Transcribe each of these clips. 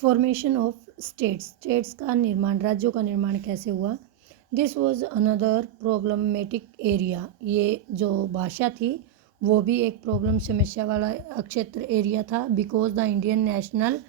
Formation of states, states का निर्माण, राज्यों का निर्माण कैसे हुआ। This was another problematic area, ये जो भाषा थी वो भी एक प्रॉब्लम समस्या वाला क्षेत्र एरिया था। Because the Indian national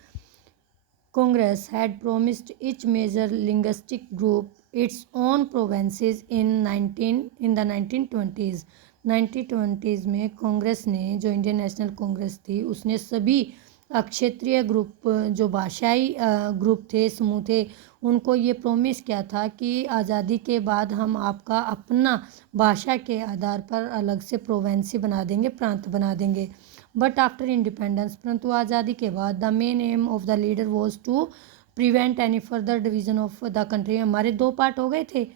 Congress had promised each major linguistic group its own provinces in the 1920s। 1920s में कांग्रेस ने, जो इंडियन नेशनल कांग्रेस थी, उसने सभी क्षेत्रीय ग्रुप, जो भाषाई ग्रुप थे, समूह थे, उनको ये प्रॉमिस किया था कि आज़ादी के बाद हम आपका अपना भाषा के आधार पर अलग से प्रोवेंसी बना देंगे, प्रांत बना देंगे। बट आफ्टर इंडिपेंडेंस, परंतु आज़ादी के बाद, the main aim of the leader was to prevent any further division of the country. हमारे दो पार्ट हो गए थे,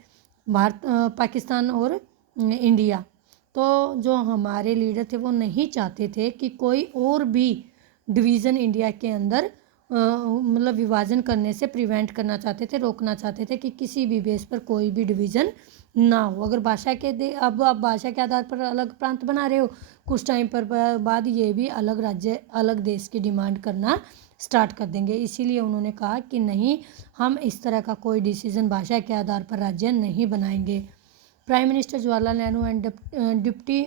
भारत, पाकिस्तान और इंडिया। तो जो हमारे लीडर थे वो नहीं चाहते थे कि कोई और भी डिवीज़न इंडिया के अंदर मतलब विभाजन करने से प्रिवेंट करना चाहते थे, रोकना चाहते थे कि किसी भी बेस पर कोई भी डिवीज़न ना हो। अगर भाषा के अब आप भाषा के आधार पर अलग प्रांत बना रहे हो, कुछ टाइम पर बाद ये भी अलग राज्य, अलग देश की डिमांड करना स्टार्ट कर देंगे। इसीलिए उन्होंने कहा कि नहीं, हम इस तरह का कोई डिसीजन भाषा के आधार पर राज्य नहीं बनाएंगे। Prime minister Jawaharlal Nehru and deputy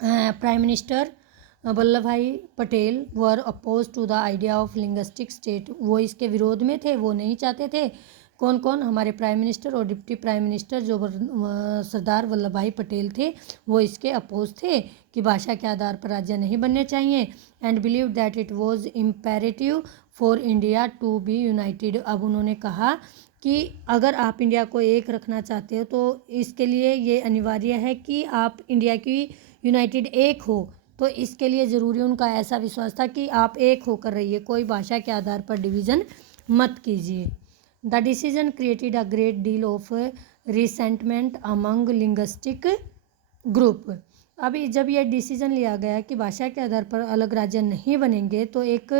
prime minister Vallabhbhai Patel were oppose to the idea of linguistic state. वो इसके विरोध में थे, वो नहीं चाहते थे। कौन कौन? हमारे प्राइम मिनिस्टर और डिप्टी प्राइम मिनिस्टर जो सरदार वल्लभ भाई पटेल थे, वो इसके अपोज थे कि भाषा के आधार पर राज्य नहीं बनने चाहिए। And believe that it was imperative for India to be united. अब उन्होंने कहा कि अगर आप इंडिया को एक रखना चाहते हो तो इसके लिए ये अनिवार्य है कि आप इंडिया की यूनाइटेड एक हो। तो इसके लिए ज़रूरी, उनका ऐसा विश्वास था कि आप एक होकर रहिए, कोई भाषा के आधार पर डिवीज़न मत कीजिए। The decision created a great deal of resentment among linguistic group. अभी जब यह डिसीजन लिया गया कि भाषा के आधार पर अलग राज्य नहीं बनेंगे, तो एक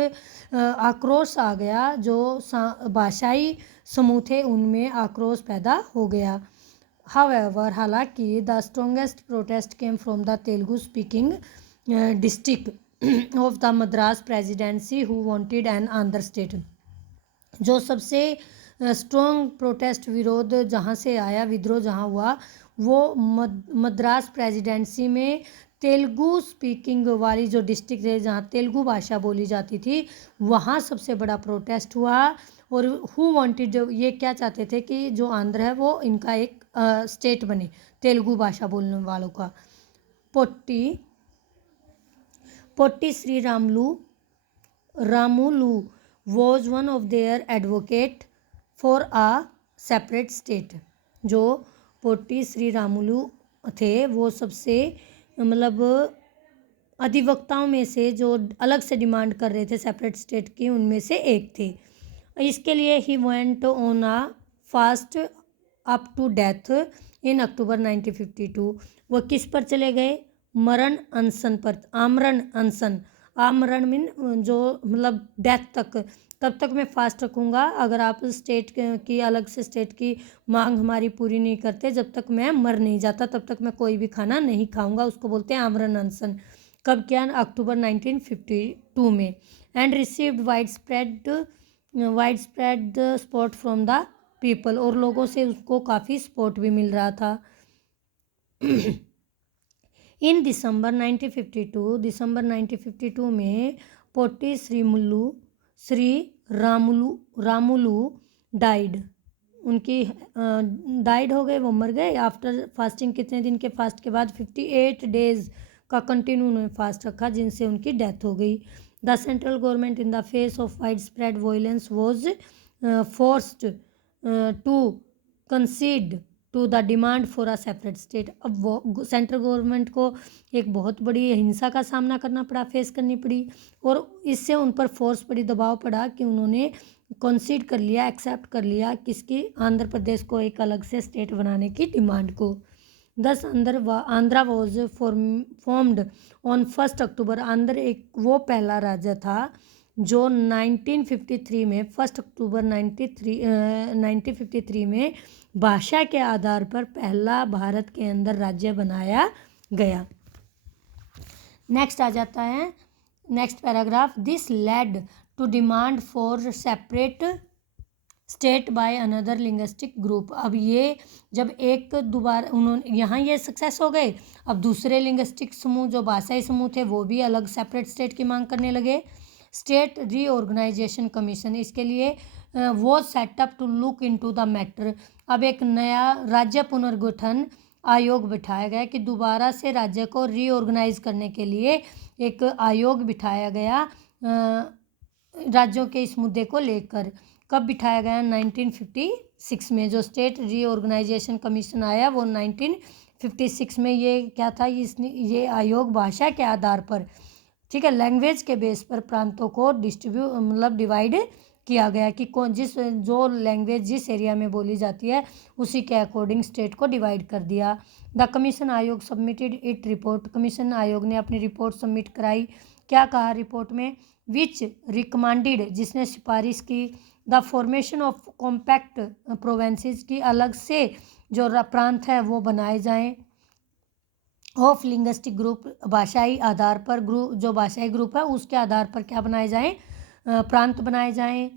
आक्रोश आ गया, जो भाषाई समूह थे उनमें आक्रोश पैदा हो गया। हाउएवर, हालांकि the strongest protest came from the Telugu speaking district of the Madras presidency who wanted an Andhra state. जो सबसे स्ट्रॉन्ग प्रोटेस्ट, विरोध जहाँ से आया, विद्रोह जहाँ हुआ, वो मद्रास प्रेसिडेंसी में तेलुगु स्पीकिंग वाली जो डिस्ट्रिक्ट है, जहाँ तेलुगु भाषा बोली जाती थी, वहाँ सबसे बड़ा प्रोटेस्ट हुआ। और हु वांटेड, ये क्या चाहते थे कि जो आंध्र है वो इनका एक स्टेट बने, तेलुगु भाषा बोलने वालों का। Potty Shri Ramulu was one of their advocate for a separate state। जो पोट्टी श्री रामुलु थे वो सबसे मतलब अधिवक्ताओं में से जो अलग से डिमांड कर रहे थे सेपरेट स्टेट की, उनमें से एक थे। इसके लिए ही went on a fast up to death in October 1952। वो किस पर चले गए? मरण अनशन पर, आमरण अनशन। आमरण मीन जो मतलब डेथ तक, तब तक मैं फास्ट रखूँगा अगर आप स्टेट की, अलग से स्टेट की मांग हमारी पूरी नहीं करते, जब तक मैं मर नहीं जाता तब तक मैं कोई भी खाना नहीं खाऊंगा, उसको बोलते हैं आमरण अनशन। कब किया? अक्टूबर 1952 में। And received wide spread support from the people, और लोगों से उसको काफ़ी सपोर्ट भी मिल रहा था। इन दिसंबर 1952 में पोट्टी श्री रामुलु डाइड, उनकी डाइड हो गए, वो मर गए। आफ्टर फास्टिंग, कितने दिन के फास्ट के बाद? 58 डेज का कंटिन्यू उन्होंने फास्ट रखा, जिनसे उनकी डेथ हो गई। The central government in the face of wide spread violence was forced to concede to the demand for a separate state. अब वो सेंट्रल गवर्नमेंट को एक बहुत बड़ी हिंसा का सामना करना पड़ा, फेस करनी पड़ी, और इससे उन पर फोर्स पड़ी, दबाव पड़ा कि उन्होंने कंसीड कर लिया, एक्सेप्ट कर लिया किसकी? आंध्र प्रदेश को एक अलग से स्टेट बनाने की डिमांड को। दस आंध्रा वॉज फॉर्म्ड ऑन 1 अक्टूबर। आंध्र एक वो पहला राज्य था जो 1953 में 1 अक्टूबर 1953 में भाषा के आधार पर पहला भारत के अंदर राज्य बनाया गया। नेक्स्ट आ जाता है next paragraph. This led to demand for separate state by another linguistic group. अब ये जब एक दोबारा उन्होंने यहाँ ये सक्सेस हो गए, अब दूसरे लिंग्विस्टिक समूह जो भाषाई समूह थे वो भी अलग सेपरेट स्टेट की मांग करने लगे। स्टेट रीऑर्गेनाइजेशन कमीशन, इसके लिए वो set up to look into the matter. अब एक नया राज्य पुनर्गठन आयोग बिठाया गया कि दोबारा से राज्य को रीऑर्गेनाइज करने के लिए एक आयोग बिठाया गया राज्यों के इस मुद्दे को लेकर। कब बिठाया गया? 1956 में। जो स्टेट रीऑर्गेनाइजेशन कमीशन आया वो 1956 में। ये क्या था? ये आयोग भाषा के आधार पर, ठीक है, लैंग्वेज के बेस पर प्रांतों को डिवाइड किया गया कि कौन जो लैंग्वेज जिस एरिया में बोली जाती है उसी के अकॉर्डिंग स्टेट को डिवाइड कर दिया। द कमीशन आयोग सबमिटेड इट रिपोर्ट, कमीशन आयोग ने अपनी रिपोर्ट सबमिट कराई। क्या कहा रिपोर्ट में? विच रिकमेंडेड, जिसने सिफारिश की, the formation of compact provinces की अलग से जो प्रांत है वो बनाए जाएं ऑफ लिंग्विस्टिक ग्रुप, भाषाई आधार पर ग्रुप, जो भाषाई ग्रुप है उसके आधार पर क्या बनाए जाएं? प्रांत बनाए जाएं।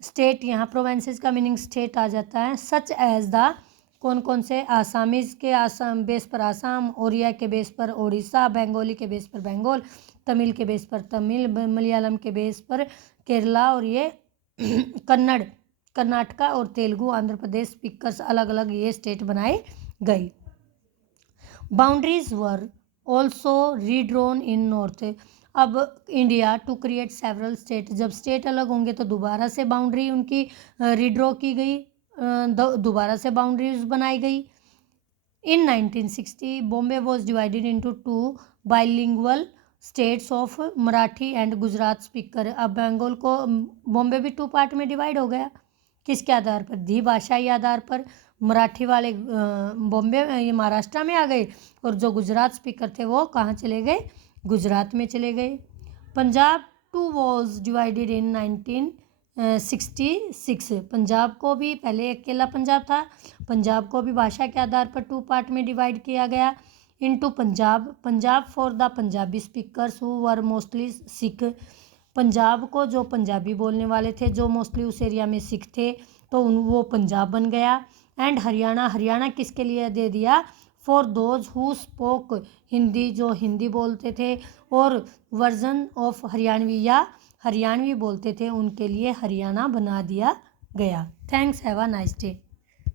स्टेट, यहाँ प्रोवेंसेस का मीनिंग स्टेट आ जाता है। सच एज द, कौन कौन से? आसामीज के आसाम बेस पर आसाम, ओडिया के बेस पर ओडिशा, बंगाली के बेस पर बंगाल, तमिल के बेस पर तमिल, मलयालम के बेस पर केरला, और ये कन्नड़, कर्नाटका और तेलुगु, आंध्र प्रदेश स्पीकर्स, अलग अलग ये स्टेट बनाए गए। Boundaries were also redrawn in north. अब India to create several state, जब स्टेट अलग होंगे तो दोबारा से बाउंड्री उनकी रीड्रॉ की गई, दोबारा से बाउंड्रीज बनाई गई। इन 1960 Bombay was divided into 2 bilingual states of Marathi and Gujarat speaker. अब बंगाल को, बॉम्बे भी 2 पार्ट में डिवाइड हो गया। किसके आधार पर? द्विभाषाई आधार पर। मराठी वाले बॉम्बे, ये महाराष्ट्र में आ गए, और जो गुजरात स्पीकर थे वो कहाँ चले गए? गुजरात में चले गए। Punjab too was divided in 1966। Punjab को भी, पहले अकेला पंजाब था, पंजाब को भी भाषा के आधार पर 2 पार्ट में डिवाइड किया गया। Into Punjab, Punjab for the Punjabi speakers who were mostly Sikh, Punjab को जो पंजाबी बोलने वाले थे, जो मोस्टली उस एरिया में सिख थे, तो वो पंजाब बन गया। एंड हरियाणा, हरियाणा किसके लिए दे दिया? For those who spoke Hindi, जो हिंदी बोलते थे और वर्जन ऑफ हरियाणवी या हरियाणवी बोलते थे, उनके लिए हरियाणा बना दिया गया। Thanks, have a nice day.